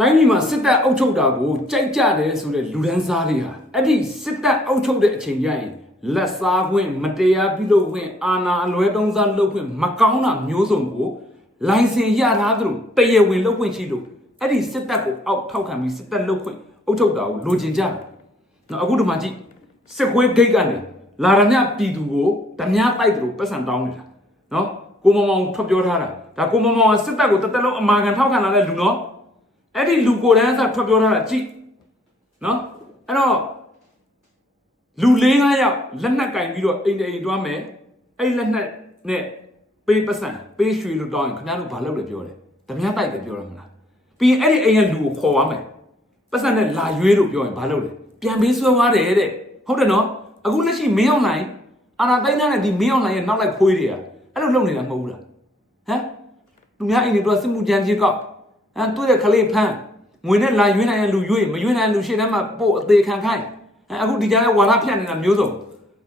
တိုင်းပြည်မှာစစ်တပ်အုပ်ချုပ်တာကိုကြိုက်ကြတယ်ဆိုတဲ့လူဒန်းစားတွေဟာအဲ့ဒီစစ်တပ်အုပ်ချုပ်တဲ့အချိန်ကျရင်လက်စားခွင့်မတရားပြုလုပ်ခွင့်အာဏာအလွဲသုံးစားလုပ်ခွင့်မကောင်းတာမျိုးစုံကိုလိုင်စင်ရထားသလိုတရားဝင်လုပ်ခွင့်ရှိလို့အဲ့ဒီစစ်တပ်ကိုအောက်ထောက်ခံပြီးစစ်တပ်လုပ်ခွင့်အုပ်ချုပ်တာကိုလိုချင်ကြတယ်နော်အခုဒီမှာကြည့်စစ်ခွေးဂိတ်ကနေလာရမြပြည်သူကိုဓမြတိုက်တယ်လို့ပတ်စံတောင်းနေတာနော်ကိုမောင်မောင်ထွက်ပြောထားတာဒါကိုမောင်မောင်ကစစ်တပ်ကိုတစ်သက်လုံးအမာခံထောက်ခံလာတဲ့လူနော် အဲ့ဒီလူကိုယ်တန်းစားထွက်ပြောထားတာကြည့်နော်အဲ့တော့လူ၄၅ယောက်လက်နက်ကင်ပြီးတော့အိမ်တအိမ်တွားမယ်အဲ့လက်နက်နဲ့ပေးပစံပေးရွှေလို့တောင်းရင်ခင်ဗျားတို့ဘာလုပ်လဲပြောတယ်ဓမြတိုက်တယ်ပြောရမလားပြီးရင်အဲ့ဒီအိမ်ရဲ့လူကိုခေါ်သွားမယ်ပစံနဲ့လာရွေးလို့ပြောရင်ဘာလုပ်လဲပြန်ပေးဆွဲသွားတယ်တဲ့ဟုတ်တယ်နော်အခုလက်ရှိမင်းအောင်နိုင်အာနာတိုင်းတဲ့ဒီမင်းအောင်နိုင်ရဲ့နောက်လိုက်ခွေးတွေကအဲ့လိုလုပ်နေတာမဟုတ်ဘူးလားဟမ်သူများအိမ်တွေတော့စစ်မှုကြမ်းကြီးကောက် အဲတွေ့တဲ့ကလေးဖမ်းငွေနဲ့လာရွေးနိုင်တဲ့လူရွေးမရွေးနိုင်တဲ့လူရှေ့တန်းမှာပို့အသေးခံခိုင်းအဲအခုဒီကြားထဲဝါဒဖြန့်နေတာမျိုးစုံ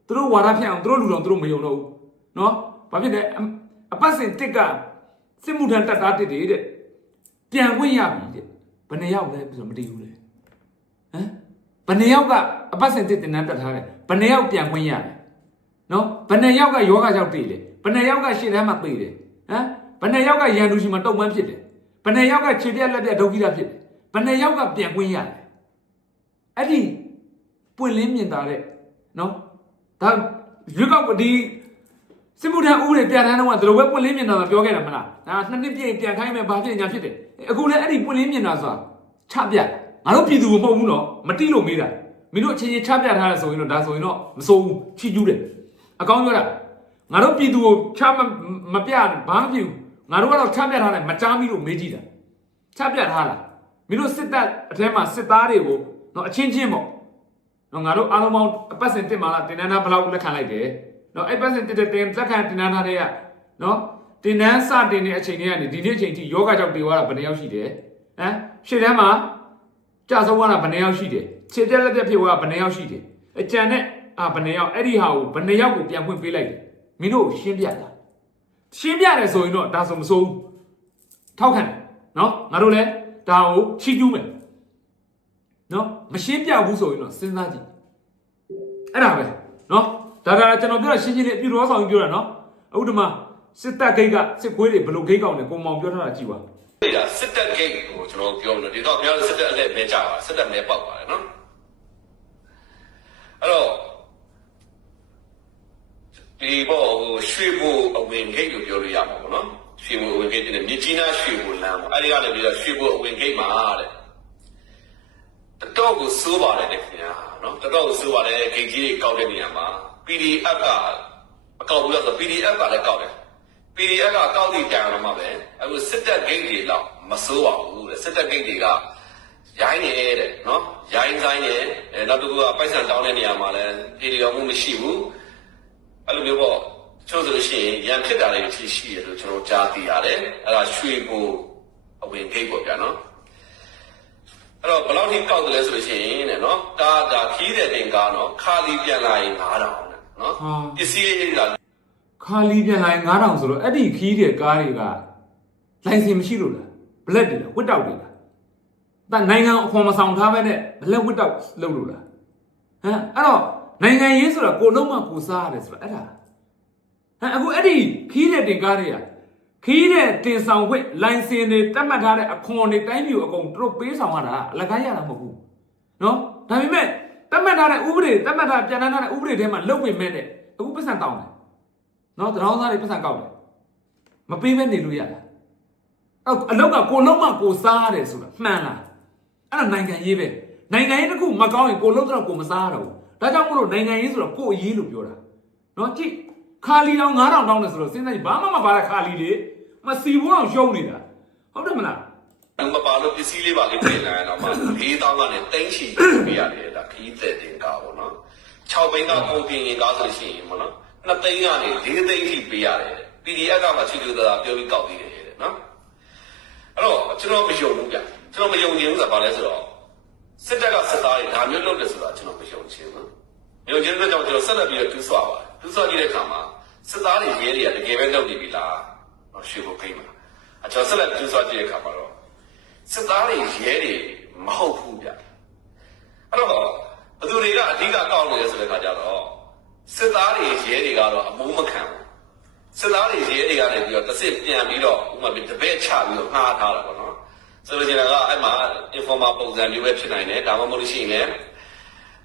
သူတို့ဝါဒဖြန့်အောင်သူတို့လူတော်သူတို့မယုံတော့ဘူးနော်ဘာဖြစ်လဲအအပတ်စဉ်တစ်ကစစ်မှုထမ်းတက်တာတစ်တွေတဲ့ပြန်ခွင့်ရပြီတဲ့ဘယ်နှယောက်လဲဆိုတော့မတည်ဘူးလေဟမ်ဘယ်နှယောက်ကအပတ်စဉ်တစ်တင်တန်းတက်ထားတယ်ဘယ်နှယောက်ပြန်ခွင့်ရတယ်နော်ဘယ်နှယောက်ကယောဂကြောင့်တည်လေဘယ်နှယောက်ကရှေ့တန်းမှာတည်တယ်ဟမ်ဘယ်နှယောက်ကရန်သူရှိမှတုံ့ပန်းဖြစ်တယ် ဘယ်နှစ်ယောက်ကခြေပြက်လက်ပြက်ဒုက္ခိတဖြစ်တယ်ဘယ်နှစ်ယောက်ကပြန်ခွင့်ရတယ်အဲ့ဒီပွင့်လင်းမြင်သာတဲ့နော်ဒါရွေးကောက်ဒီစစ်မှုထမ်းဥပဒေပြဋ္ဌာန်းတော့ကဒီလိုပဲပွင့်လင်းမြင်သာတာပြောခဲ့တာမလားဒါနှစ်နှစ်ပြည့်ပြန်ခိုင်းမယ်ဘာဖြစ်ညာဖြစ်တယ်အခုလည်းအဲ့ဒီပွင့်လင်းမြင်သာဆိုတာချပြငါတို့ပြည်သူကိုမဟုတ်ဘူးနော်မတိလို့မေးတာမင်းတို့အချင်းချင်းချပြထားတယ်ဆိုရင်တော့ဒါဆိုရင်တော့မစိုးဘူးချီကျူးတယ်အကောင်းပြောတာငါတို့ပြည်သူကိုချမမပြဘာမှမဖြစ်ဘူး ငါတို့ကတော့ချပြထားတယ်မကြားမိလို့မေးကြည့်တာချပြထားလားမင်းတို့စစ်တပ်အထဲမှာစစ်သားတွေကိုနော်အချင်းချင်းပေါ့နော်ငါတို့အားလုံးပေါင်းအပတ်စဉ်တင်มาလားတင်နန်းသားဘယ်လောက်လက်ခံလိုက်တယ်နော်အဲ့ပတ်စဉ်တင်တဲ့တင်လက်ခံတင်နန်းသားတွေကနော်တင်နန်းစတင်တဲ့အချိန်တွေကနေဒီနေ့အချိန်ထိယောဂကြောင့်တေသွားတာဘယ်နှယောက်ရှိတယ်ဟမ်ရှေ့တန်းမှာကြာဆုံးသွားတာဘယ်နှယောက်ရှိတယ်ခြေတက်လက်တက်ဖြစ်သွားတာဘယ်နှယောက်ရှိတယ်အကြံနဲ့အာဘယ်နှယောက်အဲ့ဒီဟာကိုဘယ်နှယောက်ကိုပြန်ဖွင့်ပေးလိုက်တယ်မင်းတို့ကိုရှင်းပြတာ ရှင်းပြတယ်ဆိုရင်တော့ဒါဆိုမစိုးဘူးထောက်ခံတယ်နော်ငါတို့လည်းဒါကိုချီးကျူးမယ်နော်မရှင်းပြဘူးဆိုရင်တော့စဉ်းစားကြည့်အဲ့ဒါပဲနော်ဒါဒါကျွန်တော်ပြောတာရှင်းရှင်းလေးအပြည့်တော်ဆောင်ကြီးပြောတာနော်အခုဒီမှာစစ်တပ်ဂိတ်ကစစ်ခွေးတွေဘယ်လိုဂိတ်ကောင်လဲကိုမောင်ပြောထားတာကြည့်ပါဒါစစ်တပ်ဂိတ်ကိုကျွန်တော်ပြောမလို့ဒီတော့ကျွန်တော်စစ်တပ်အလက်မဲကြပါစစ်တပ်မဲပေါက်ပါတယ်နော်အဲ့တော့ ဒီဘောဟိုရွှေဘိုအဝင်ဂိတ်လို့ပြောလို့ရမှာပေါ့နော်ရွှေဘိုအဝင်ဂိတ်တဲ့မြကြီးနားရွှေဘိုလမ်းပေါ့အဲ့ဒီကနေပြီးတော့ရွှေဘိုအဝင်ဂိတ်မှာတဲ့တတော့ကိုစိုးပါတယ်တဲ့ခင်ဗျာနော်တတော့ကိုစိုးပါတယ်ဂိတ်ကြီးတွေကောက်တဲ့နေရာမှာ PDF ကအကောက်ဘူးလို့ဆို PDF ကလည်းကောက်တယ် PDF ကကောက်သည့်တိုင်အောင်မှပဲအခုစစ်တပ်ဂိတ်တွေတော့မစိုးပါဘူးတဲ့စစ်တပ်ဂိတ်တွေကရိုင်းနေတဲ့နော်ရိုင်းဆိုင်နေအဲနောက်တစ်ခုကပိုက်ဆံတောင်းတဲ့နေရာမှာလည်းဖြေလျော်မှုမရှိဘူး အဲ့လိုမျိုးပေါ့ချို့ဆိုလို့ရှိရင်ရန်ဖြစ်တာတွေဖြစ်ရှိတယ်လို့ကျွန်တော်ကြားသိရတယ်အဲ့ဒါရွှေကိုအဝင်ဂိတ်ပေါ့ဗျာနော်အဲ့တော့ဘယ်လောက်ထိကောက်တယ်လဲဆိုလို့ရှိရင်တဲ့နော်ကားဒါခီးတဲ့တင်ကားနော်ခါလီပြန်လာရင်9000တဲ့နော်ပစ္စည်းလေးကခါလီပြန်လာရင်9000ဆိုတော့အဲ့ဒီခီးတဲ့ကားတွေကလိုင်စင်မရှိလို့လားဘလက်တွေလားဝစ်တောက်တွေလားဒါနိုင်ငံအခွန်မဆောင်ထားပဲနဲ့ဘလက်ဝစ်တောက်လုပ်လို့လားဟမ်အဲ့တော့ နိုင်ငံရေးဆိုတာကိုလုံးမကိုစားရတယ်ဆိုတာအဲ့ဒါဟမ်အခုအဲ့ဒီခီးတဲ့တင်ကားတွေကခီးတဲ့တင်ဆောင်ခွင့်လိုင်စင်တွေတတ်မှတ်ထားတဲ့အခွန်တွေတိုင်းပြည်အကုန်သူတို့ပေးဆောင်ရတာအလကားရတာမဟုတ်ဘူးနော်ဒါပေမဲ့တတ်မှတ်ထားတဲ့ဥပဒေတတ်မှတ်ထားပြန်တန်းထားတဲ့ဥပဒေထဲမှာလုပ်ဝင်မဲ့တဲ့အခုပတ်စံတောင်းတယ်နော်တရောင်းသားတွေပတ်စံကောက်တယ်မပေးမဲနေလို့ရလားအဲ့အလောက်ကကိုလုံးမကိုစားရတယ်ဆိုတာမှန်လားအဲ့ဒါနိုင်ငံရေးပဲနိုင်ငံရေးတစ်ခုမကောင်းရင်ကိုလုံးတော့ကိုမစားရတော့ဘူး ဒါကြောင့်မို့လို့နိုင်ငံရေးဆိုတော့ကိုအရေးလို့ပြောတာနော်ကြည့်ခါလီတောင်9000တောင်းတယ်ဆိုတော့စဉ်းစားကြည့်ဘာမှမပါတဲ့ခါလီလေမစီဘူးအောင်ရှုံးနေတာဟုတ်တယ်မလားမပါလို့ပစ္စည်းလေးပါလေးပြင်လာရင်တော့မှ၄တောင်းကနေတိမ့်ချီပြရတယ်ဒါခီးတဲ့တင်ကားပေါ့နော်6ဘိန်းကကုန်ပြင်ရင်ကားဆိုလို့ရှိရင်ပေါ့နော်2သိန်းကနေ4သိန်းထိပေးရတယ် PDF ကမှချီတူတာပြောပြီးကောက်ပြီးတယ်တဲ့နော်အဲ့တော့ကျွန်တော်မယုံဘူးဗျကျွန်တော်မယုံချင်ဘူးဆိုတာဘာလဲဆိုတော့ စစ်တပ်ကစစ်သားတွေဒါမျိုးလုပ်တယ်ဆိုတာကျွန်တော်မယုံချင်ဘူးမယုံချင်တဲ့ကြောင့်ကျွန်တော်ဆက်လက်ပြီးတော့တူးဆွာပါတယ်တူးဆွာကြည့်တဲ့အခါမှာစစ်သားတွေရဲတွေကတကယ်ပဲလုပ်နေပြီလားဟောရှိဖို့ခိမ့်မှာအကျွန်တော်ဆက်လက်တူးဆွာကြည့်တဲ့အခါမှာတော့စစ်သားတွေရဲတွေမဟုတ်ဘူးဗျအဲ့တော့ဘယ်သူတွေကအဓိကကောက်နေလဲဆိုတဲ့ခါကျတော့စစ်သားတွေရဲတွေကတော့အမိုးမခံဘူးစစ်သားတွေရဲတွေကနေပြီးတော့တစ်စစ်ပြန်ပြီးတော့ဥပမာတပည့်ချပြီးတော့ငှားထားတာပေါ့နော် ဆိုလိုချင်တာကအဲ့မှာ informal ပုံစံမျိုးပဲဖြစ်နိုင်တယ်ဒါမှမဟုတ်လို့ရှိရင်လည်း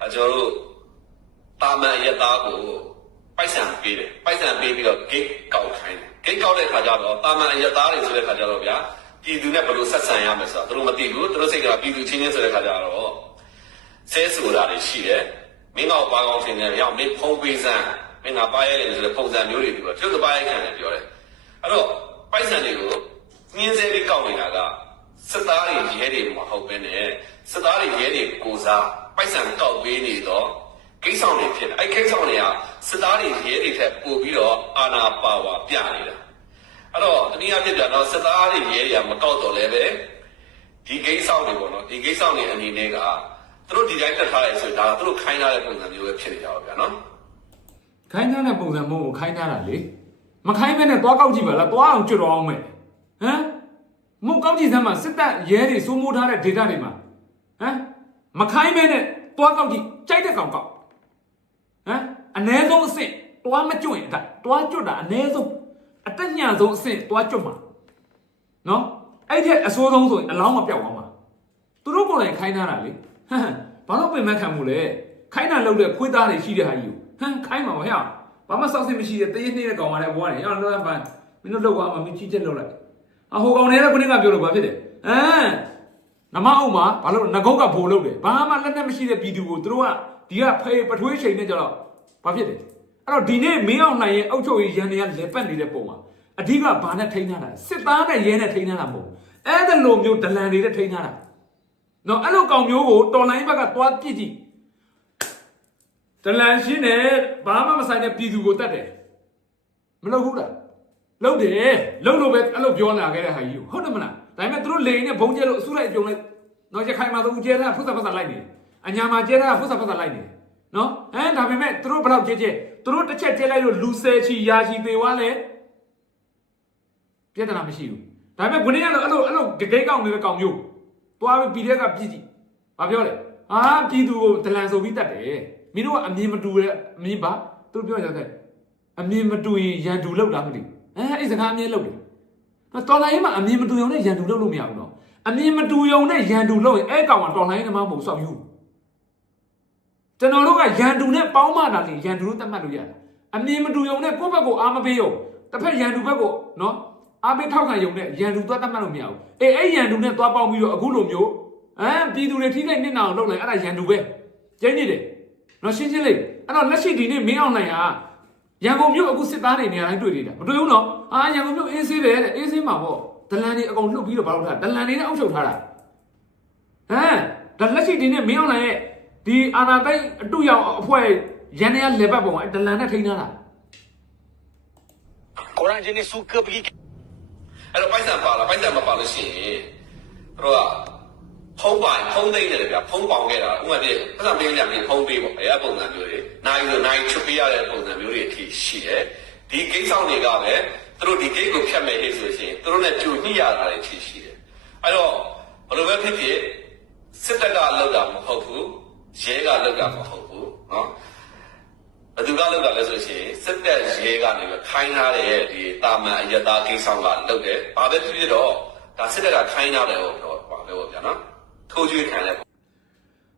အကျွန်တော်တို့တာမန်ရက်သားကိုပိုက်ဆံပေးတယ်ပိုက်ဆံပေးပြီးတော့ gate ကောက်ခိုင်းတယ် gate ကောက်တဲ့ခါကျတော့တာမန်ရက်သားတွေဆိုတဲ့ခါကျတော့ဗျာပြည်သူနဲ့ဘယ်လိုဆက်ဆံရမလဲဆိုတော့သူတို့မသိဘူးသူတို့စိတ်ကပြည်သူချင်းချင်းဆိုတဲ့ခါကျတော့ဆဲဆိုတာတွေရှိတယ်မင်းတော့ပါကောင်းထင်တယ်ရောက်မင်းဖုံးပေးစမ်းမင်းကပါရဲတယ်ဆိုတဲ့ပုံစံမျိုးတွေပြီးတော့သူတို့ပါရဲခံတယ်ပြောတယ်အဲ့တော့ပိုက်ဆံတွေကိုညင်းစဲလေးကောက်နေတာက စစ်သားတွေရဲတွေမဟုတ်ဘဲနဲ့စစ်သားတွေရဲတွေကိုစားပိုက်ဆံကောက်ပေးနေတော့ကိစ္စတွေဖြစ်တယ်အဲ့ကိစ္စတွေကစစ်သားတွေရဲတွေထက်ပိုပြီးတော့အာဏာပါဝါပြနေတာအဲ့တော့တနည်းအားဖြင့်ပြောတော့စစ်သားတွေရဲတွေကမကောက်တော့လဲပဲဒီဂိမ်းဆောင်တွေပေါ့နော်ဒီဂိမ်းဆောင်တွေအနေနဲ့ကသူတို့ဒီတိုင်းတက်ထားရဲဆိုဒါသူတို့ခိုင်းထားတဲ့ပုံစံမျိုးပဲဖြစ်နေကြပါဗျာနော်ခိုင်းထားတဲ့ပုံစံမဟုတ်ကိုခိုင်းထားတာလေမခိုင်းမဲနဲ့သွားကောက်ကြည့်ပါလားသွားအောင်ကျွတ်တော့အောင်မယ်ဟမ် မဟုတ်ကောက်ကြည့်စမ်းမှာစစ်တပ်ရဲတွေစိုးမိုးထားတဲ့ဒေတာတွေမှာဟမ်မခိုင်းမဲနဲ့သွားကောက်ကြည့်ကြိုက်တဲ့ကောင်ကောက်ဟမ်အ ਨੇ ဆုံးအဆင့်သွားမကျွတ်ရင်ဒါသွားကျွတ်တာအ ਨੇ ဆုံးအတက်ညံဆုံးအဆင့်သွားကျွတ်မှာနော်အဲ့ဒီအဆိုးဆုံးဆိုရင်အလောင်းမပြောက်အောင်ပါသူတို့ကိုယ်တိုင်ခိုင်းထားတာလေဟမ်ဘာလို့ပြင်မခံမှုလဲခိုင်းတာလုပ်တဲ့ခွေးသားတွေရှိတဲ့ဟာကြီးကိုဟမ်ခိုင်းမှာမဟဲ့ဘာမှစောက်စစ်မရှိတဲ့တရေနှိမ့်တဲ့ကောင်ကလည်းဘွားတယ်ရအောင်လောက်ပန်းမင်းတို့လောက်သွားမှမင်းကြီးချက်လောက်လိုက် အဟိုကောင်တွေကခုနကပြောလို့ဘာဖြစ်တယ်ဟမ်နမအုံမှာဘာလို့ငကုတ်ကဘိုလ်လုပ်တယ်ဘာမှလက်နဲ့မရှိတဲ့ပြည်သူကိုသူတို့ကဒီကဖေးပထွေးချိန်နဲ့ကြတော့ဘာဖြစ်တယ်အဲ့တော့ဒီနေ့မင်းအောင်နိုင်ရဲ့အုတ်ချုပ်ရေးရန်တွေကလေပတ်နေတဲ့ပုံမှာအဓိကဘာနဲ့ထိန်းထားတာစစ်သားနဲ့ရဲနဲ့ထိန်းထားတာမဟုတ်အဲ့ဒါလိုမျိုးဒလန်တွေနဲ့ထိန်းထားတာနော်အဲ့လိုကောင်မျိုးကိုတော်လိုင်းဘက်ကသွားပြစ်ကြည့်ဒလန်ရှင်းနဲ့ဘာမှမဆိုင်တဲ့ပြည်သူကိုတတ်တယ်မလုပ်ဘူးလား လုပ်တယ်လုပ်လို့ပဲအဲ့လိုပြောလာခဲ့တဲ့ဟာကြီးကိုဟုတ်တယ်မလားဒါပေမဲ့သူတို့လေနဲ့ဘုံကျဲလို့အစုလိုက်အပြုံလိုက်နော်ရခိုင်မှာသူကျဲတာဖုတ်ဆဖတ်ဆလိုက်နေတယ်အညာမှာကျဲတာဖုတ်ဆဖတ်ဆလိုက်နေတယ်နော်အဲဒါပေမဲ့သူတို့ဘယ်တော့ကျဲကျဲသူတို့တစ်ချက်ကျဲလိုက်လို့လူဆယ်ချီယာချီသေးသွားလဲပြဿနာမရှိဘူးဒါပေမဲ့ခုနေ့ကတော့အဲ့လိုအဲ့လိုဂဂိတ်ကောင်နေတဲ့ကောင်မျိုးသွားပြီးပြည်တဲ့ကပြည်ကြည့်ဘာပြောလဲအာပြည်သူကိုဒလန်ဆိုပြီးတတ်တယ်မင်းတို့ကအမြင်မတူတဲ့အမြင်ပါသူတို့ပြောကြတယ်အမြင်မတူရင်ရန်တူလောက်တာမသိဘူး အဲအဲ့စကားအမြင်လောက်တယ်နော်တော်လိုင်းမှာအမြင်မတူုံနဲ့ရန်တူလောက်လို့မရဘူးနော်အမြင်မတူုံနဲ့ရန်တူလောက်ရင်အဲ့ကောင်ကတော်လိုင်းသမားမဟုတ်ဆောက်ယူကျွန်တော်တို့ကရန်တူနဲ့ပေါင်းမတာလေရန်တူလို့တတ်မှတ်လို့ရတယ်အမြင်မတူုံနဲ့ကိုယ့်ဘက်ကိုအားမပေးရောတစ်ဖက်ရန်တူဘက်ကိုနော်အားပေးထောက်ခံယုံနဲ့ရန်တူသွားတတ်မှတ်လို့မရဘူးအေးအဲ့ရန်တူနဲ့သွားပေါင်းပြီးတော့အခုလိုမျိုးဟမ်ပြည်သူတွေထိခိုက်နစ်နာအောင်လုပ်လိုက်အဲ့ဒါရန်တူပဲကျင်းနေတယ်နော်ရှင်းရှင်းလေးအဲ့တော့လက်ရှိဒီနေ့မင်းအောင်နိုင်ဟာ ရန်ကုန်မြို့အခုစစ်သားတွေနေရာတိုင်းတွေ့နေတာမတွေ့ဘူးနော်အာရန်ကုန်မြို့အေးဆေးပဲတဲ့အေးဆေးမှာပေါ့ဒလန်တွေအကုန်လှုပ်ပြီးတော့ဘာလို့ထားဒလန်တွေနဲ့အောက်ချုပ်ထားတာဟမ်ဒါလက်ရှိဒီနေ့မင်းအောင်နိုင်ရဲ့ဒီအာနာသိအတူရောက်အဖွဲ့ရန်နေရလေဘက်ပုံကဒလန်နဲ့ထိန်းထားတာ Koran jenis suka pergi အဲ့တော့ပိုက်ဆံပါလားပိုက်ဆံမပါလို့ရှိရင်သူတို့ကဖုံးပိုင်ဖုံးသိမ့်နေတယ်ဗျာဖုံးပေါင်ခဲ့တာဥပမာပြည့်ပတ်စံပေးကြတယ်ဖုံးပေးပေါ့အဲ့ပုံစံမျိုးတွေ နိုင်ဆိုနိုင်ချွတ်ပေးရတဲ့ပုံစံမျိုးတွေအထိရှိတယ်ဒီဂိမ်းဆောင်တွေကပဲသူတို့ဒီဂိမ်းကိုဖြတ်မဲ့ဟိဆိုရှင်သူတို့နဲ့ကြိုညှိရတာတွေအထိရှိတယ်အဲ့တော့ဘယ်လိုပဲဖြစ်ဖြစ်စစ်တပ်ကလောက်တာမဟုတ်ဘူးရဲကလောက်တာမဟုတ်ဘူးနော်ဘယ်သူကလောက်တာလဲဆိုရှင်စစ်တပ်ရဲကနေပဲခိုင်းထားတဲ့ဒီတာမန်အယက်သားကိစ္စကလောက်တယ်။ဘာပဲဖြစ်ဖြစ်တော့ဒါစစ်တပ်ကခိုင်းထားတယ်ဟုတ်တော့ပါပဲဗျာနော်။ထိုးကျွေးခံတယ်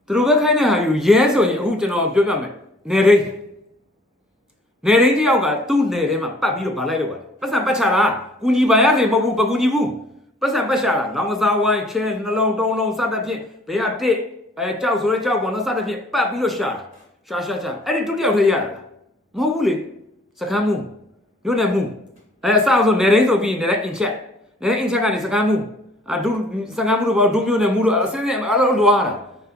သူတို့ပဲခိုင်းတဲ့ဟာယူရဲဆိုရင်အခုကျွန်တော်ပြောပြမယ် နေရင်းနေရင်းတယောက်ကသူ့နေထဲမှာပတ်ပြီးတော့ဗာလိုက်လို့ပါတယ်ပတ်စံပတ်ချတာကူညီပါရစေမဟုတ်ဘူးပကူညီဘူးပတ်စံပတ်ချတာလောင်ကစားဝိုင်းချဲနှလုံးတုံးလုံးစသဖြင့်ဘေးကတစ်အဲကြောက်ဆိုရဲကြောက်ပေါ်တော့စသဖြင့်ပတ်ပြီးတော့ရှာရှာရှာရှာအဲ့ဒီတူတယောက်ထဲရတာမဟုတ်ဘူးလေစကမ်းမှုမြို့နယ်မှုအဲအဆောက်ဆိုနေရင်းဆိုပြီးနေရင်းအင်ချက်နေရင်းအင်ချက်ကနေစကမ်းမှုအဒုစကမ်းမှုတို့ဘာဒုမြို့နယ်မှုတို့အစင်းစင်းအဲ့လိုလွားတာ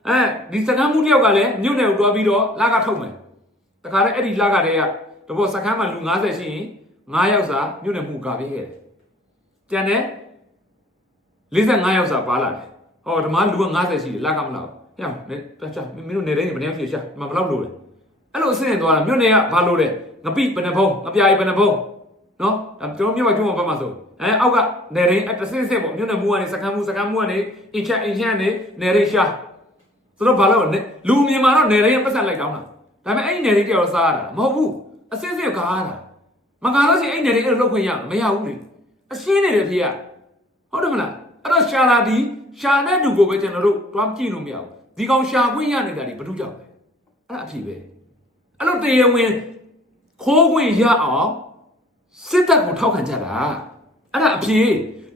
အဲဒီစကမ်းမှုတယောက်ကလည်းမြို့နယ်ကိုတွားပြီးတော့လာကထုတ်မယ်တခါတည်းအဲ့ဒီလာကတည်းကတဘောစကမ်းမှာလူ90ရှိရင်9ယောက်စာမြို့နယ်မှုကပေးခဲ့တယ်ကျန်တဲ့45ယောက်စာပါလာတယ်ဟောဓမ္မလူက90ရှိတယ်လာကမလောက်ဟဲ့မင်းတချာမင်းတို့နေတိုင်းဘယ်နှယောက်ရှိရှာမဘလောက်လို့လဲအဲ့လိုအစင်းသွားတာမြို့နယ်ကဘာလို့လဲငပိဘယ်နှဘုံငပြာကြီးဘယ်နှဘုံဟနော်ဒါကျွန်တော်မြန်မာကျွန်းပေါ်ဘက်မှာဆိုအဲအောက်ကနေရင်းအတစ်စစ်စစ်ပေါ့မြို့နယ်မူကနေစကမ်းမူစကမ်းမူကနေအင်ချက်အင်ချက်ကနေနေရင်းရှာ ဆိုတော့ဘာလို့လဲလူမြန်မာတော့နေရင်းပတ်စံလိုက်တောင်းတာဒါပေမဲ့အဲ့ဒီနေရင်းကြောက်စားရတာမဟုတ်ဘူးအစစ်စစ်ကားတာမကားလို့ရှိရင်အဲ့နေရင်းအဲ့လိုလုပ်ခွင့်ရမရဘူးလေအရှင်းနေတယ်ဖေကဟုတ်တယ်မလားအဲ့တော့ရှာလာဒီရှာတဲ့သူကိုပဲကျွန်တော်တို့တွားကြည့်လို့မရဘူးဒီကောင်ရှာခွင့်ရနေတာဒီဘာလို့ကြောက်လဲအဲ့ဒါအဖြစ်ပဲအဲ့လိုတရားဝင်ခိုးခွင့်ရအောင်စစ်တပ်ကိုထောက်ခံကြတာအဲ့ဒါအဖြေ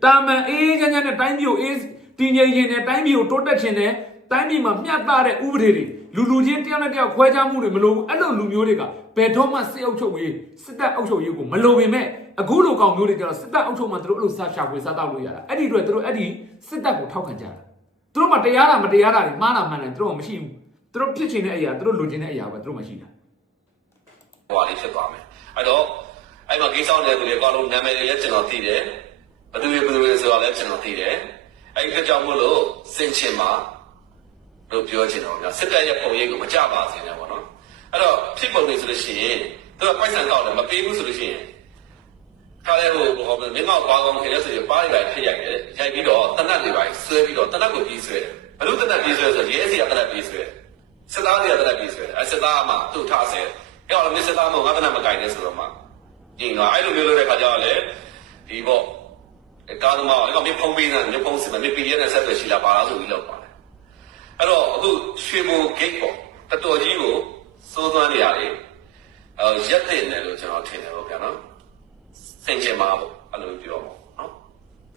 တာမန်အေးချမ်းချမ်းနဲ့တိုင်းပြည်ကိုအေးတည်ငြိမ်ခြင်းနဲ့တိုင်းပြည်ကိုတိုးတက်ခြင်းနဲ့ တိုင်းပြည်မှာမျှတတဲ့ဥပဒေတွေလူလူချင်းတယောက်နဲ့တယောက်ခွဲခြားမှုတွေမလိုဘူးအဲ့လိုလူမျိုးတွေကဘယ်တော့မှစစ်အုပ်ချုပ်ရေးစစ်တပ်အုပ်ချုပ်ရေးကိုမလိုပေမဲ့အခုလိုကောင်မျိုးတွေကျတော့စစ်တပ်အုပ်ချုပ်မှသူတို့အဲ့လိုစားရှာဖွေစားတောက်လို့ရတာအဲ့ဒီအတွက်သူတို့အဲ့ဒီစစ်တပ်ကိုထောက်ခံကြတာသူတို့မှတရားတာမတရားတာတွေမှားတာမှန်တယ်သူတို့မှမရှိဘူးသူတို့ဖြစ်ချင်တဲ့အရာသူတို့လိုချင်တဲ့အရာပဲသူတို့မှရှိတာဟွာလေးဖြစ်သွားမယ်အဲ့တော့အဲ့မှာကိစ္စတဲ့သူတွေအကောင်လုံးနာမည်တွေလည်းကျွန်တော်သိတယ်ဘယ်သူတွေဘယ်သူတွေဆိုတာလည်းကျွန်တော်သိတယ်အဲ့ဒီကြောင့်မို့လို့စင်ချင်မှာ လို့ပြောချင်တော့ဗျာစစ်တပ်ရဲ့ပုံရိပ်ကိုမကြပါစေနဲ့ပေါ့နော်အဲ့တော့ဖြစ်ပုံတွေဆိုလို့ရှိရင်သူကပိုက်ဆံကောက်တယ်မပေးဘူးဆိုလို့ရှိရင်ခါလဲဟိုဟောမင်းမောက်ပါကောင်းခင်လဲဆိုရင်ပါးတွေပဲဖြစ်ရိုက်တယ်ရိုက်ပြီးတော့တနတ်တွေပါဆွဲပြီးတော့တနတ်ကိုပြီးဆွဲတယ်ဘလို့တနတ်ပြီးဆွဲဆိုရဲစီကတနတ်ပြီးဆွဲစစ်သားတွေကတနတ်ပြီးဆွဲအဲစစ်သားကမှသူ့ထားဆဲအဲ့တော့မင်းစစ်သားမဟုတ်ငါတနတ်မကင်နဲ့ဆိုတော့မှညင်တော့အဲ့လိုမျိုးလုပ်တဲ့ခါကျတော့လေဒီပေါ့ကားသမားအဲ့ကောင်မင်းဖုံးပေးနေတယ်ဖုံးစမမင်းပြည်ရတဲ့ဆက်သွယ်ရှိလာပါလားဆိုပြီးလောက်ပါတယ် အဲ့တော့အခုရွှေဘိုဂိတ်ပေါ့အတော်ကြီးကိုစိုးသွမ်းနေရတယ်အဲရက်တင်တယ်လို့ကျွန်တော်ထင်တယ်ပေါ့ဗျာနော်စင်ချင်ပါပေါ့အဲ့လိုပြောပေါ့နော်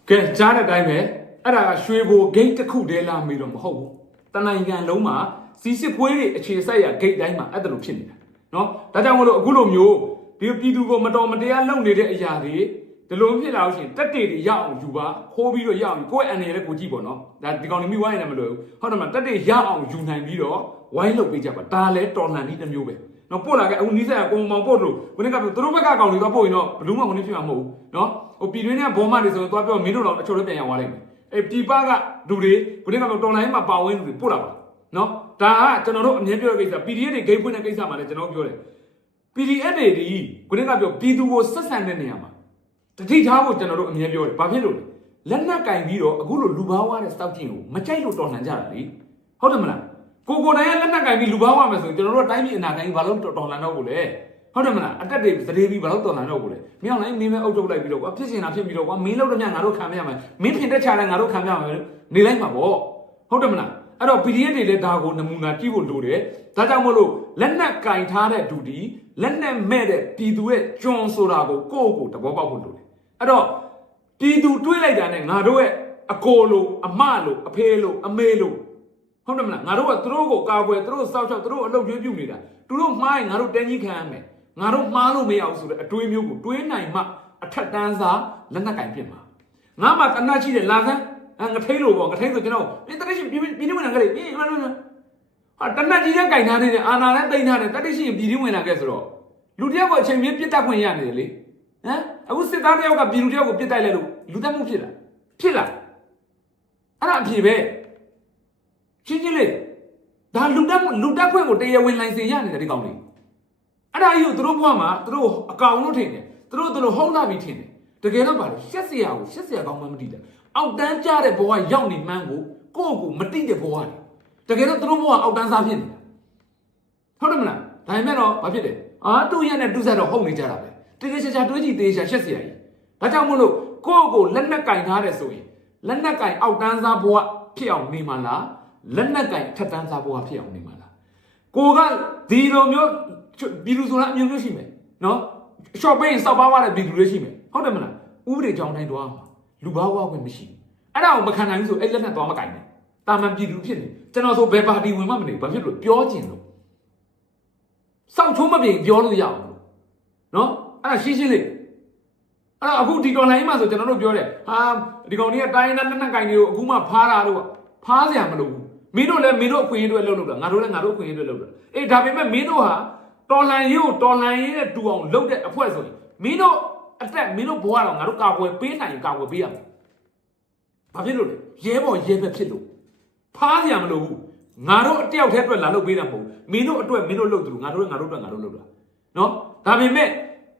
ကဲကြားတဲ့အတိုင်းပဲအဲ့ဒါကရွှေဘိုဂိတ်တစ်ခုတည်းလားမေးတော့မဟုတ်ဘူးတနိုင်ငံလုံးမှာစီစစ်ပွဲတွေအခြေစိုက်ရဂိတ်တိုင်းမှာအဲ့ဒါလိုဖြစ်နေတာနော်ဒါကြောင့်မလို့အခုလိုမျိုးဒီပြည်သူကိုမတော်မတရားလုပ်နေတဲ့အရာတွေ ဒီလိုဖြစ်လာလို့ရှိရင်တက်တေတွေရအောင်ယူပါခိုးပြီးတော့ရအောင်ကိုယ့်အနေနဲ့ကိုကြည့်ပေါ့နော်ဒါဒီကောင်နေမိဝိုင်းနေမလို့ဟုတ်တယ်မလားတက်တေရအောင်ယူနိုင်ပြီးတော့ဝိုင်းလုပ်ပေးကြပါဒါလည်းတော်လှန်နည်းတစ်မျိုးပဲနော်ပို့လာခဲ့အခုနီးစပ်ကကိုမောင်ပို့လို့ခုနကပြောသူတို့ဘက်ကကောင်တွေတော့ပို့ရင်တော့ဘလူးမှမနေဖြစ်မှာမဟုတ်ဘူးနော်ဟိုပြည်တွင်းကဘောမတွေဆိုတော့သွားပြောမင်းတို့တော့အချို့လည်းပြန်ရောက်သွားလိမ့်မယ်အဲပြည်ပကလူတွေခုနကပြောတော်လိုင်းမှာပါဝင်လူတွေပို့လာပါနော်ဒါကကျွန်တော်တို့အမြင်ပြောတဲ့ကိစ္စ PDF တွေဂိမ်းဖွင့်တဲ့ကိစ္စမှာလည်းကျွန်တော်ပြောတယ် PDF တွေဒီခုနကပြောပြည်သူကိုဆက်ဆံတဲ့နေရာမှာ တတိထားဖို့ကျွန်တော်တို့အမြင်ပြောတယ်ဘာဖြစ်လို့လဲလက်နက်ကင်ပြီးတော့အခုလိုလူဘာဝါတဲ့စောက်ကျင်ကိုမကြိုက်လို့တော်လှန်ကြတာလေဟုတ်တယ်မလားကိုကိုတိုင်းကလက်နက်ကင်ပြီးလူဘာဝါမယ်ဆိုရင်ကျွန်တော်တို့တိုင်းပြည်အနာဂတ်ကြီးဘာလို့တော်တော်လှန်တော့ကိုလဲဟုတ်တယ်မလားအတက်တွေသတိပြီးဘာလို့တော်လှန်တော့ကိုလဲမြောင်လိုက်မင်းမဲအုပ်ထုတ်လိုက်ပြီးတော့ကွာဖြစ်စင်တာဖြစ်ပြီးတော့ကွာမင်းလို့တော့ညငါတို့ခံရမယ်မင်းဖြစ်တဲ့ခြားလဲငါတို့ခံရမယ်နေလိုက်မှာပေါ့ဟုတ်တယ်မလားအဲ့တော့ PDF တွေလည်းဒါကိုနမူနာကြည့်ဖို့လိုတယ်ဒါကြောင့်မလို့ လက်နက်ကင်ထားတဲ့ဒူဒီလက်နက်မဲ့တဲ့ပြည်သူရဲ့ကျွန်းဆိုတာကိုကိုယ့်ကိုယ်သဘောပေါက်ဖို့လိုတယ်အဲ့တော့ပြည်သူတွေးလိုက်တာနဲ့ငါတို့ရဲ့အကိုလိုအမလိုအဖေလိုအမေလိုဟုတ်တယ်မလားငါတို့ကသူတို့ကိုကာကွယ်သူတို့စောက်ချောက်သူတို့အလုပ်ကျွေးပြုနေတာသူတို့မှားရင်ငါတို့တန်းကြီးခံရမယ်ငါတို့မှားလို့မရအောင်ဆိုတဲ့အတွေးမျိုးကိုတွေးနိုင်မှအထက်တန်းစားလက်နက်ကင်ပြစ်မှာငါမှတနတ်ရှိတဲ့လာစမ်းငါထိလို့ပေါ့ငါထိဆိုကျွန်တော်ပြင်းတရရှိပြင်းပြင်းဝင်လာခဲ့လေပြင်းမလို့ ဟာတနတ်ကြီးကကင်ထားနေတယ်အာနာနဲ့တိန်ထားတယ်တတိရှိရင်ပြည်ရင်းဝင်လာခဲ့ဆိုတော့လူတယောက်ကိုအချိန်မြင့်ပြစ်တတ်ခွင့်ရနေတယ်လေဟမ်အခုစစ်သားတယောက်ကပြည်လူတယောက်ကိုပြစ်တိုက်လိုက်လို့လူတက်မှုဖြစ်လာဖြစ်လာအဲ့ဒါအဖြစ်ပဲရှင်းရှင်းလေးဒါလူတက်လူတက်ခွင့်ကိုတရားဝင်လိုင်စင်ရနေတဲ့ဒီကောင်လေးအဲ့ဒါကြီးကိုသူတို့ဘွားမှာသူတို့အကောင်လို့ထင်တယ်သူတို့သူတို့ဟုတ်လာပြီထင်တယ်တကယ်တော့ပါလေရှက်စရာကိုရှက်စရာကောင်းမှမသိတာအောက်တန်းကြတဲ့ဘဝရောက်နေမှန်းကိုကိုယ့်ကိုမတိတဲ့ဘဝလေ တကယ်တော့သူတို့ဘဝအောက်တန်းစားဖြစ်နေတာဟုတ်တယ်မလားဒါပေမဲ့တော့ဘာဖြစ်လဲအာတူရက်နဲ့တူဆက်တော့ဟုတ်နေကြတာပဲတကယ်ချာချာတွေးကြည့်သေးချာရှက်စရာကြီးဒါကြောင့်မို့လို့ကိုယ့်ကိုလက်နက်ကင်ထားတယ်ဆိုရင်လက်နက်ကင်အောက်တန်းစားဘဝဖြစ်အောင်နေမှာလားလက်နက်ကင်ထက်တန်းစားဖို့ဖြစ်အောင်နေမှာလားကိုကဒီလိုမျိုးဘီလူဆိုတာအမျိုးမျိုးရှိမယ်နော်ရှော့ပေးရင်စောက်ပါသွားတဲ့ဘီလူတွေရှိမယ်ဟုတ်တယ်မလားဥပဒေကြောင်းတိုင်းတော့မှာလူဘာဝဝင်မရှိဘူးအဲ့ဒါကိုမခံနိုင်ဘူးဆိုအဲ့လက်နဲ့သွားမကင်နဲ့ တာမန်ပြည်သူဖြစ်နေကျွန်တော်ဆိုဘယ်ပါတီဝင်မှမနေဘာဖြစ်လို့ပြောကျင်လို့စောက်ချုံးမပြေပြောလို့ရအောင်လို့နော်အဲ့ဒါရှင်းရှင်းလေးအဲ့တော့အခုဒီတော်လိုင်းမှာဆိုကျွန်တော်တို့ပြောတယ်ဟာဒီကောင်ကြီးကတိုင်းနဲ့လက်နက်ကင်တွေကိုအခုမှဖားတာတော့ဖားစရာမလိုဘူးမင်းတို့လည်းမင်းတို့အခွင့်အရေးတွေလှုပ်လို့တာငါတို့လည်းငါတို့အခွင့်အရေးတွေလှုပ်တာအေးဒါပေမဲ့မင်းတို့ဟာတော်လန်ရေးကိုတော်လန်ရေးနဲ့တူအောင်လုပ်တဲ့အဖွဲ့ဆိုရင်မင်းတို့အတက်မင်းတို့ဘဝတော့ငါတို့ကာကွယ်ပေးနိုင်ရင်ကာကွယ်ပေးရမယ်ဘာဖြစ်လို့လဲရဲဘော်ရဲဘက်ဖြစ်လို့ ဖားစရာမလိုဘူးငါတို့အတယောက်တည်းအတွက်လာလုပ်ပေးတာမဟုတ်ဘူးမင်းတို့အတွက်မင်းတို့လုပ်သူငါတို့လည်းငါတို့အတွက်ငါတို့လုပ်တာနော်ဒါပေမဲ့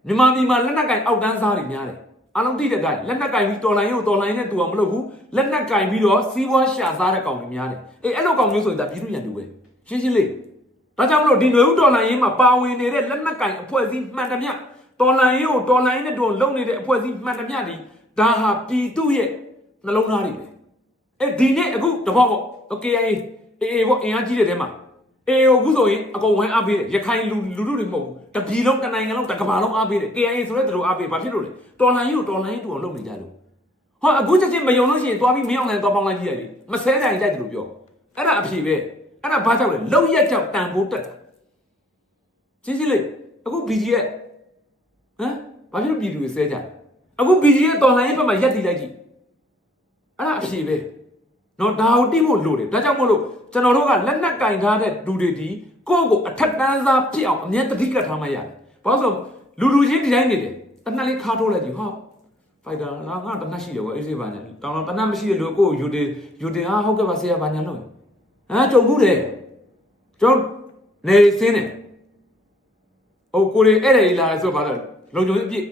မြန်မာပြည်မှာလက်နက်ကင်အောက်တန်းစားတွေများတယ်အားလုံးသိတဲ့တိုင်းလက်နက်ကင်ပြီးတော်လိုင်းရုပ်တော်လိုင်းနဲ့တူအောင်မလုပ်ဘူးလက်နက်ကင်ပြီးတော့စီးပွားရှာစားတဲ့ကောင်တွေများတယ်အေးအဲ့လိုကောင်မျိုးဆိုရင်ဒါပြည်သူရန်သူပဲရှင်းရှင်းလေးဒါကြောင့်မလို့ဒီຫນွေဦးတော်လိုင်းရေးမှာပါဝင်နေတဲ့လက်နက်ကင်အဖွဲ့အစည်းမှန်သမျှတော်လိုင်းရုပ်တော်လိုင်းနဲ့တူလုံနေတဲ့အဖွဲ့အစည်းမှန်သမျှဒီဒါဟာပြည်သူရဲ့နှလုံးသားတွေပဲအဲ့ဒီနေ့အခုတဘောပေါ့ KIA အေးပေါ့အင်အားကြီးတဲ့တဲမှာအေအိုခုဆိုရင်အကုန်ဝိုင်းအားပေးတယ်ရခိုင်လူလူလူတွေမဟုတ်ဘူးတပြည်လုံးတစ်နိုင်ငံလုံးတစ်ကမ္ဘာလုံးအားပေးတယ် KIA ဆိုတဲ့သူတို့အားပေးဘာဖြစ်လို့လဲတော်လန်ကြီးကိုတော်လန်ကြီးတူအောင်လုပ်နေကြလို့ဟောအခုချက်ချင်းမယုံလို့ရှိရင်တွားပြီးမင်းအောင်လည်းတွားပေါင်းလိုက်ကြည့်ရတယ်မဆဲတိုင်ကြိုက်တယ်လို့ပြောအဲ့ဒါအဖြေပဲအဲ့ဒါဘာကြောင့်လဲလုံရက်ကြောင့်တန်ဖိုးတက်တာချင်းချင်းလေးအခု BG ရဲ့ဟမ်ဘာဖြစ်လို့ပြည်သူတွေဆဲကြလဲအခု BG ရဲ့တော်လန်ကြီးဘက်မှာရက်တည်လိုက်ကြည့်အဲ့ဒါအဖြေပဲ နော်ဒါကိုတိဖို့လိုတယ်ဒါကြောင့်မို့လို့ကျွန်တော်တို့ကလက်နက်ကင်ထားတဲ့လူတွေဒီကိုယ့်ကိုအထက်တန်းစားဖြစ်အောင်အမြဲတတိကတ်ထားမှရတယ်ဘာလို့ဆိုလူလူချင်းဒီတိုင်းနေတယ်တနက်လေးခါထိုးလိုက်ကြည့်ဟာဖိုက်တာငါငါတနက်ရှိတယ်ကွာအေးစေးပါညာတောင်းတော့တနက်မရှိတဲ့လူကိုယူတယ်ယူတယ်ဟာဟုတ်ကဲ့ပါဆရာပါညာလို့ဟမ်ကြုံဘူးတယ်ကျွန်တော်နေစင်းတယ်ဟိုကိုရီအဲ့တယ်လာဆိုပါတော့လုံချုံအပြည့်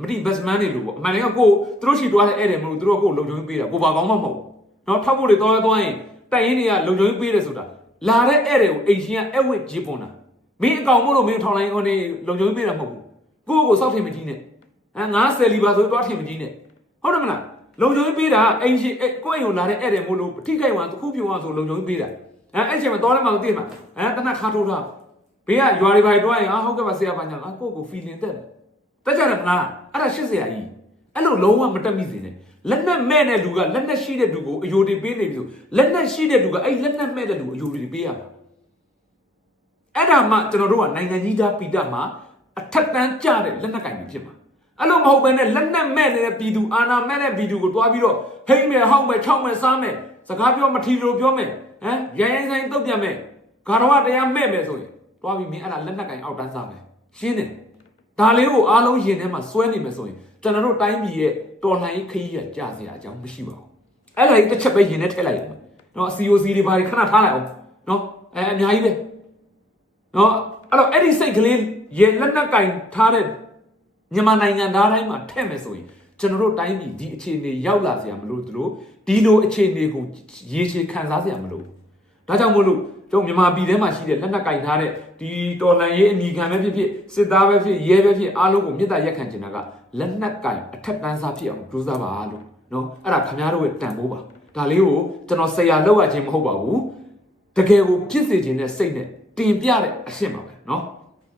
မတိဘက်စမန်တွေလို့ပေါ့အမှန်တကယ်ကိုသူတို့ရှိတွားတဲ့အဲ့တယ်မလို့သူတို့ကိုလုံချုံပေးတာကိုပါကောင်းမှမဟုတ်ဘူး နော်ထောက်ဖို့တွေသွားသွားရင်တိုက်ရင်တွေကလုံခြုံရေးပေးတယ်ဆိုတာလာတဲ့ဧည့်တွေကိုအိမ်ရှင်ကဧည့်ဝတ်ကြီးပွန်တာမင်းအကောင်မို့လို့မင်းထောင်လိုင်းကနေလုံခြုံရေးပေးတာမဟုတ်ဘူးကိုယ့်ကိုယ်စောက်ထင်မကြီးနဲ့ဟမ်ငါဆယ်လီပါဆိုတော့ထင်မကြီးနဲ့ဟုတ်တယ်မလားလုံခြုံရေးပေးတာအိမ်ရှင်အဲ့ကိုယ့်အိမ်ကိုလာတဲ့ဧည့်တွေမို့လို့ထိခိုက်သွားတစ်ခုပြုံသွားဆိုလုံခြုံရေးပေးတာဟမ်အဲ့ချိန်မှာသွားလဲမှမသိမှာဟမ်တနက်ခါထိုးတာဘေးကရွာတွေပါတွားရင်ဟာဟုတ်ကဲ့ပါဆရာပါညာငါကိုယ့်ကို feeling တက်တယ်တက်ကြတယ်မလားအဲ့ဒါရှစ်ဆရာကြီးအဲ့လိုလုံးဝမတက်မိစေနဲ့ လက်နက်မဲ့တဲ့လူကလက်နက်ရှိတဲ့လူကိုအယိုတွေပေးနေပြီဆိုလက်နက်ရှိတဲ့လူကအဲ့လက်နက်မဲ့တဲ့လူကိုအယိုတွေပေးရမှာအဲ့ဒါမှကျွန်တော်တို့ကနိုင်ငံကြီးသားပြည်တပ်မှာအထက်တန်းကျတဲ့လက်နက်ကင်တွေဖြစ်မှာအဲ့လိုမဟုတ်ဘဲနဲ့လက်နက်မဲ့နေတဲ့ပြည်သူအာဏာမဲ့တဲ့ပြည်သူကိုတွားပြီးတော့ဟိမ့်မယ်ဟောက်မယ်ချောက်မယ်စားမယ်စကားပြောမထီလို့ပြောမယ်ဟမ်ရရင်ဆိုင်တုတ်ပြန်မယ်ဂါရဝတရားမဲ့မယ်ဆိုရင်တွားပြီးမင်းအဲ့ဒါလက်နက်ကင်အောက်တန်းစားမယ်ရှင်းတယ်ဒါလေးကိုအားလုံးရင်ထဲမှာစွဲနေမယ်ဆိုရင်ကျွန်တော်တို့တိုင်းပြည်ရဲ့ တော်လှန်ရေးခရီးကကြာစရာအကြောင်းမရှိပါဘူးအဲ့ဒါကြီးတစ်ချက်ပဲရင်ထဲထည့်လိုက်ရမယ်နော် COC တွေဘာတွေခဏထားလိုက်အောင်နော်အဲအများကြီးပဲနော်အဲ့တော့အဲ့ဒီစိတ်ကလေးရေလက်နက်ကင်ထားတဲ့မြန်မာနိုင်ငံသားတိုင်းမှာထည့်မယ်ဆိုရင်ကျွန်တော်တို့တိုင်းပြည်ဒီအခြေအနေရောက်လာစရာမလိုသလိုဒီလိုအခြေအနေကိုရေရှည်ခံစားစရာမလိုဘူးဒါကြောင့်မို့လို့ကျွန်တော်မြန်မာပြည်ထဲမှာရှိတဲ့လက်နက်ကင်ထားတဲ့ဒီတော်လန်ရေးအမိခံပဲဖြစ်ဖြစ်စစ်သားပဲဖြစ်ရဲပဲဖြစ်အားလုံးကိုမြစ်တာရက်ခံချင်တာက လက်နက်ကင်အထက်တန်းစားဖြစ်အောင်ကြိုးစားပါလို့နော်အဲ့ဒါခင်ဗျားတို့ရဲ့တန်ဖိုးပါဒါလေးကိုကျွန်တော်ဆရာလောက်ရခြင်းမဟုတ်ပါဘူးတကယ်ကိုဖြစ်စေခြင်းနဲ့စိတ်နဲ့တင်ပြတဲ့အရှင်းပါပဲနော်